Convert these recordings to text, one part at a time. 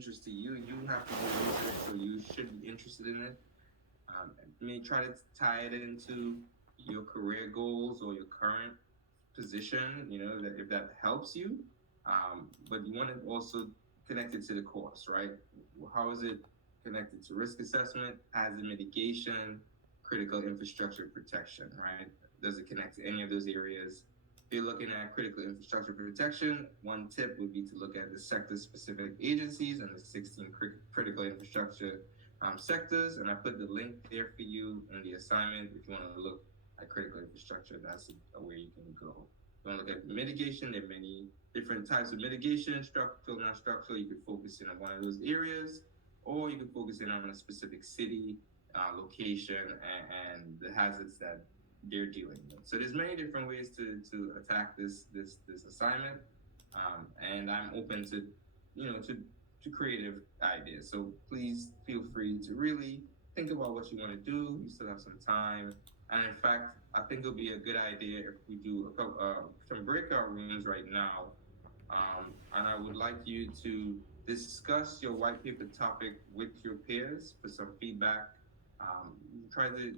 interest to you. You have to do research, so you should be interested in it. You may try to tie it into your career goals or your current position, that if that helps you. But you want to also connect it to the course, right? How is it connected to risk assessment, hazard mitigation, critical infrastructure protection, right? Does it connect to any of those areas? If you're looking at critical infrastructure protection, one tip would be to look at the sector specific agencies and the 16 critical infrastructure sectors. And I put the link there for you in the assignment if you want to look at critical infrastructure. That's a way you can go. If you want to look at mitigation, there are many different types of mitigation, structural, non structural. You could focus in on one of those areas, or you could focus in on a specific city, location, and the hazards that they're dealing with. So there's many different ways to attack this assignment, and I'm open to to creative ideas. So please feel free to really think about what you want to do. You still have some time, and in fact, I think it'll be a good idea if we do some breakout rooms right now. And I would like you to discuss your white paper topic with your peers for some feedback. Try to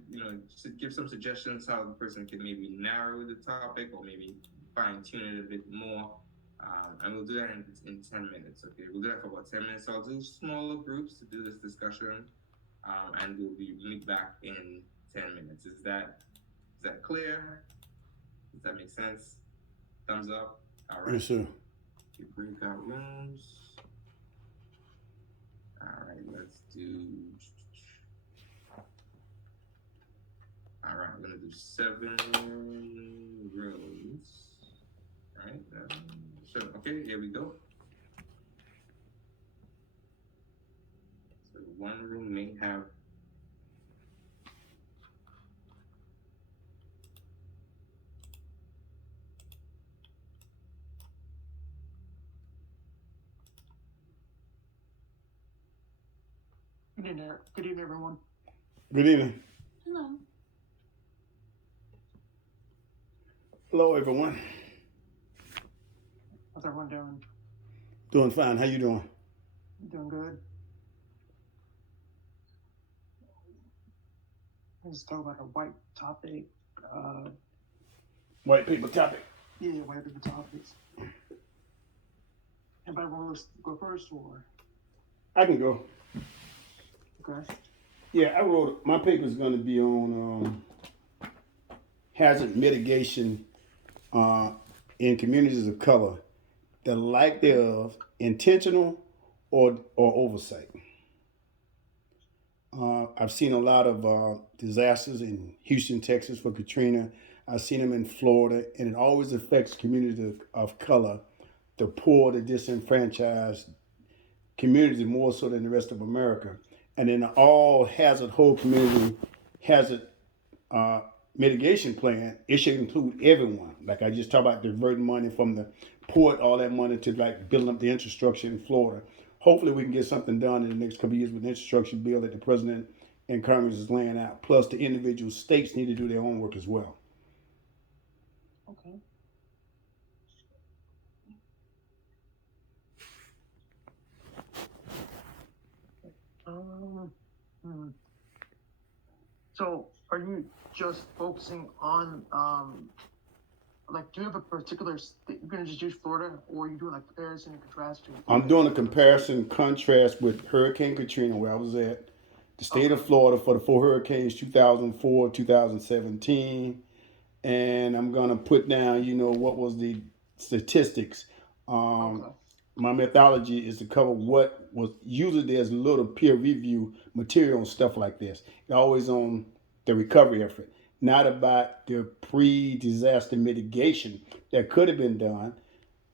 give some suggestions how the person can maybe narrow the topic or maybe fine tune it a bit more. And we'll do that in 10 minutes. Okay, we'll do that for about 10 minutes. So I'll do smaller groups to do this discussion, and we'll be meet back in 10 minutes. Is that clear? Does that make sense? Thumbs up. All right. Yes, sir. Breakout rooms. All right, let's do. All right, I'm gonna do 7 rows. All right, so okay, here we go. So one room may have. Good evening, everyone. Good evening. Hello. Hello, everyone. How's everyone doing? Doing fine. How you doing? Doing good. Let's talk about a white topic. White paper topic. Yeah, white paper topics. Anybody want to go first, or? I can go. Okay. Yeah, I wrote my paper is going to be on hazard mitigation in communities of color, the lack thereof, intentional or oversight. I've seen a lot of disasters in Houston, Texas for Katrina. I've seen them in Florida, and it always affects communities of color, the poor, the disenfranchised communities more so than the rest of America. And in all hazard, whole community hazard mitigation plan, it should include everyone. Like I just talked about diverting money from the port, all that money to like building up the infrastructure in Florida. Hopefully we can get something done in the next couple of years with the infrastructure bill that the president and Congress is laying out. Plus the individual states need to do their own work as well. Okay. So, are you just focusing on like, do you have a particular state? You're gonna just use Florida, or are you doing like comparison and contrast to? I'm doing a comparison contrast with Hurricane Katrina, where I was at, the state of Florida for the 4 hurricanes, 2004, 2017, and I'm gonna put down, what was the statistics. Okay. My methodology is to cover what was usually there's a little peer review material and stuff like this. Always on the recovery effort, not about the pre-disaster mitigation that could have been done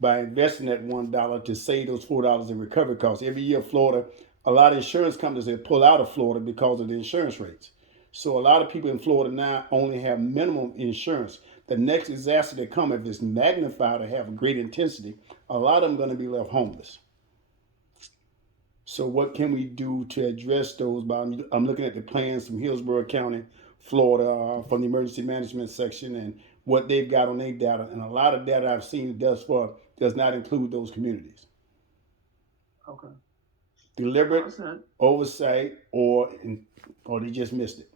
by investing that $1 to save those $4 in recovery costs. Every year, Florida, a lot of insurance companies have pulled out of Florida because of the insurance rates. So a lot of people in Florida now only have minimum insurance. The next disaster that comes, if it's magnified or have a great intensity, a lot of them are going to be left homeless. So what can we do to address those? I'm looking at the plans from Hillsborough County, Florida, from the emergency management section, and what they've got on their data. And a lot of data I've seen thus far does not include those communities. Okay. deliberate Honestly, oversight, or they just missed it.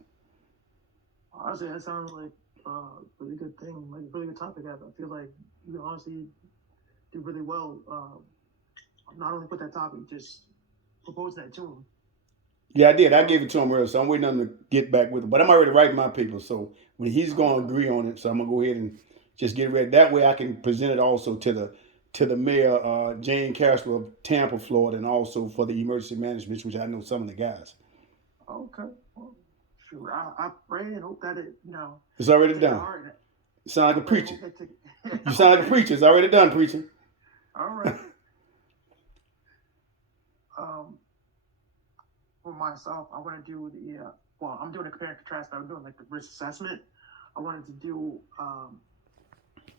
honestly, that sounds like a really good thing, like a really good topic. I feel like you honestly do really well. Not only with that topic, just propose that to him. Yeah, I did. I gave it to him earlier, so I'm waiting on him to get back with him. But I'm already writing my paper, so when he's going to agree on it, so I'm gonna go ahead and just get ready. That way, I can present it also to the mayor, Jane Castro of Tampa, Florida, and also for the emergency management, which I know some of the guys. Okay. Well, sure. I pray and hope that it, It's already take to done. heart. You sound like I a pray and preacher. hope they take. You sound like a preacher. It's already done, preaching. All right. Um, for myself, I want to do the well, I'm doing a compare and contrast, but I'm doing like the risk assessment. I wanted to do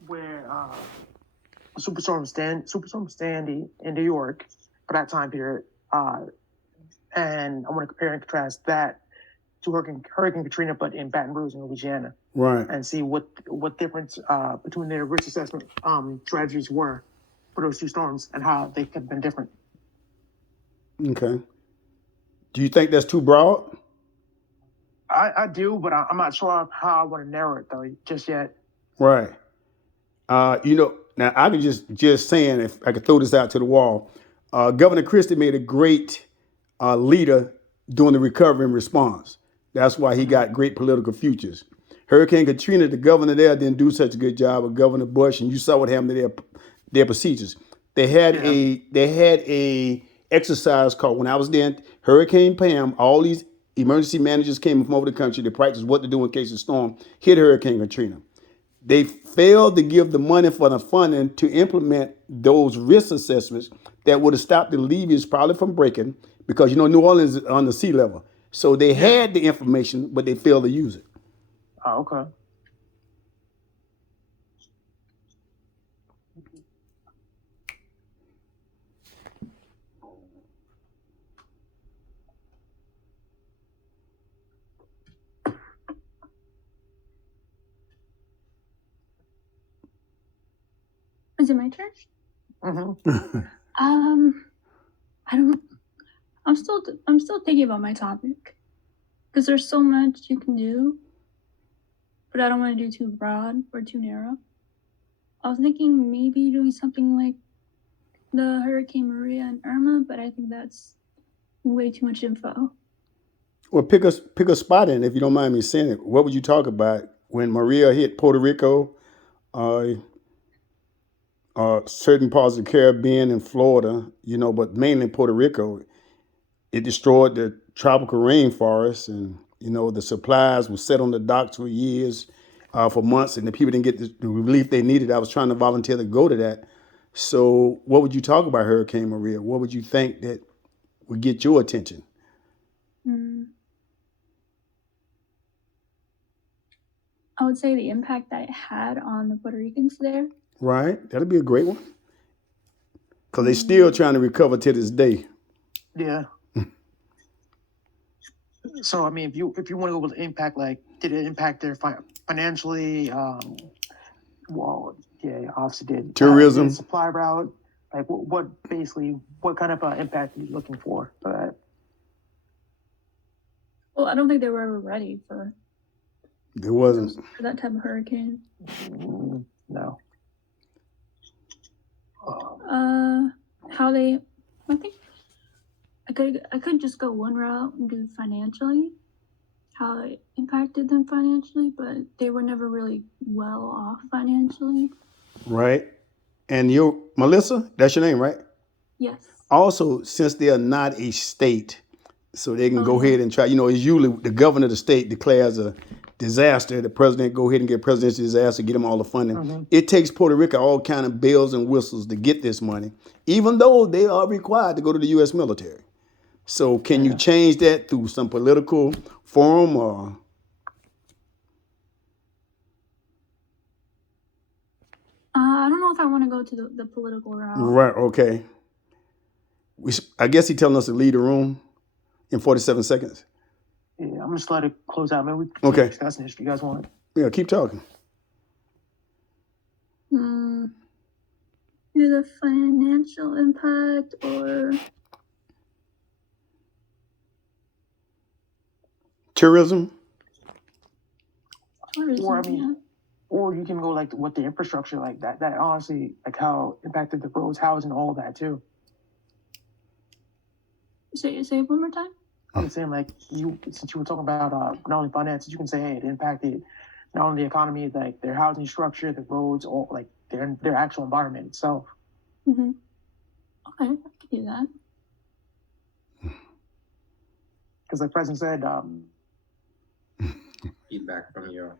where Superstorm Sandy in New York for that time period, and I want to compare and contrast that to Hurricane Katrina, but in Baton Rouge, in Louisiana, Right. and see what difference between their risk assessment strategies were for those two storms and how they could have been different. Okay. Do you think that's too broad? I do, but I'm not sure how I want to narrow it though just yet. Right. Now I can just saying, if I could throw this out to the wall, Governor Christie made a great leader during the recovery and response. That's why he got great political futures. Hurricane Katrina, the governor there didn't do such a good job of Governor Bush, and you saw what happened to their procedures. They had a exercise called, when I was there, Hurricane Pam. All these emergency managers came from over the country to practice what to do in case of storm hit Hurricane Katrina. They failed to give the money for the funding to implement those risk assessments that would have stopped the levees probably from breaking, because New Orleans is on the sea level. So they had the information, but they failed to use it. Oh, okay. Is it my turn? Mm-hmm. I don't. I'm still thinking about my topic because there's so much you can do, but I don't want to do too broad or too narrow. I was thinking maybe doing something like the Hurricane Maria and Irma, but I think that's way too much info. Well, pick a spot in, if you don't mind me saying it. What would you talk about when Maria hit Puerto Rico, certain parts of the Caribbean and Florida, but mainly Puerto Rico? It destroyed the tropical rainforest, and the supplies were set on the docks for years, for months, and the people didn't get the relief they needed. I was trying to volunteer to go to that. So, what would you talk about Hurricane Maria? What would you think that would get your attention? I would say the impact that it had on the Puerto Ricans there. Right, that'd be a great one, because they're still trying to recover to this day. Yeah. So I mean, if you want to go with impact, like did it impact their financially? Well, yeah, obviously did. Tourism, supply route. Like what kind of impact are you looking for that? Well, I don't think they were ever ready for. There wasn't. For that type of hurricane. No. How they? I think I could just go one route and do financially, how it impacted them financially, but they were never really well off financially. Right. And you, Melissa, that's your name, right? Yes. Also, since they are not a state, so they can go ahead and try, it's usually the governor of the state declares a disaster, the president go ahead and get presidential disaster, get them all the funding. Mm-hmm. It takes Puerto Rico all kind of bells and whistles to get this money, even though they are required to go to the U.S. military. So can you change that through some political forum or? I don't know if I want to go to the political route. Right, okay. I guess he's telling us to leave the room in 47 seconds. Yeah, I'm just let it close out. Maybe we can keep discussing this if you guys want. Yeah, keep talking. Either the financial impact or Tourism. Tourism, Or I mean, yeah. or you can go like with the infrastructure like that. That honestly, like how impacted the roads, housing, all that too. Say it one more time. I'm saying like since you were talking about not only finances, you can say hey, it impacted not only the economy, like their housing structure, the roads, all like their actual environment itself. Mm-hmm. Okay, I can do that. Because like President said, Feedback from your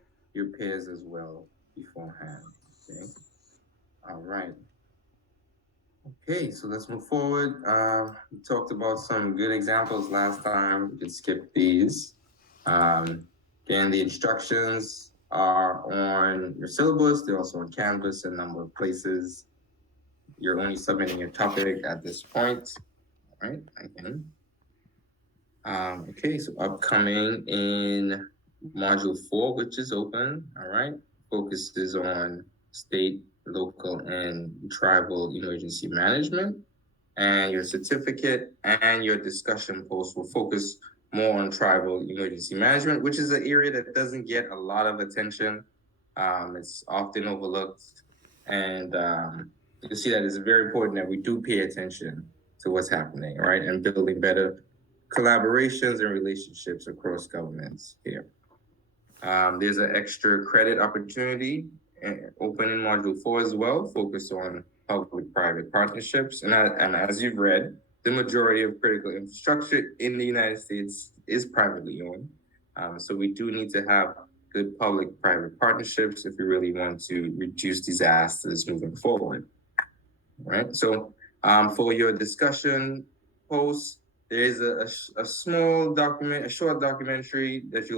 peers as well beforehand. Okay. All right. Okay, so let's move forward. We talked about some good examples last time. We could skip these. Again, the instructions are on your syllabus. They're also on Canvas in a number of places. You're only submitting your topic at this point. All right, again. Okay, so upcoming in Module 4, which is open, all right, focuses on state, local, and tribal emergency management. And your certificate and your discussion post will focus more on tribal emergency management, which is an area that doesn't get a lot of attention. It's often overlooked. And you'll see that it's very important that we do pay attention to what's happening, right? And building better collaborations and relationships across governments here. There's an extra credit opportunity open in Module 4 as well, focused on public-private partnerships. And as you've read, the majority of critical infrastructure in the United States is privately owned. So we do need to have good public-private partnerships if we really want to reduce disasters moving forward. All right, so for your discussion post, there is a small document, a short documentary that you